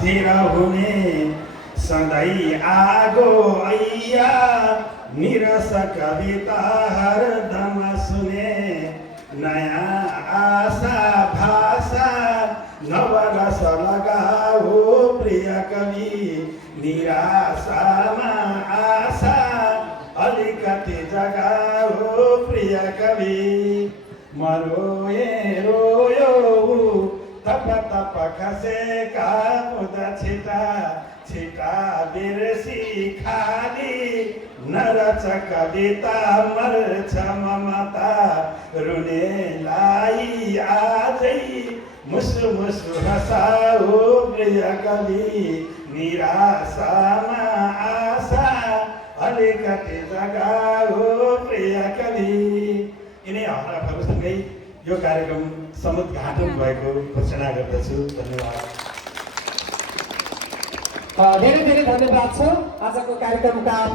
स्थिर हुने सधैँ आगो ऐया निरस कविता हरदम सुने नयाँ आशा भाषा नवरस लगाऊ प्रिय कवि निराशामा आशा अलिकति जगाऊ प्रिय कवि मरोए रोयो तप तप खसेका पुदा छिटा छिटा बिर्सी खाली नरच कविता मर्छ ममता रुनेलाई आजै मुसु मुसु हँसाऊ प्रिय कवि निराशामा आशा अलिकति जगाऊ प्रिय कवि। यिनै हरफहरूसँगै यो कार्यक्रम समुद्घाटन भएको घोषणा गर्दछु। धन्यवाद। धेरै धेरै धन्यवाद छ आजको कार्यक्रमका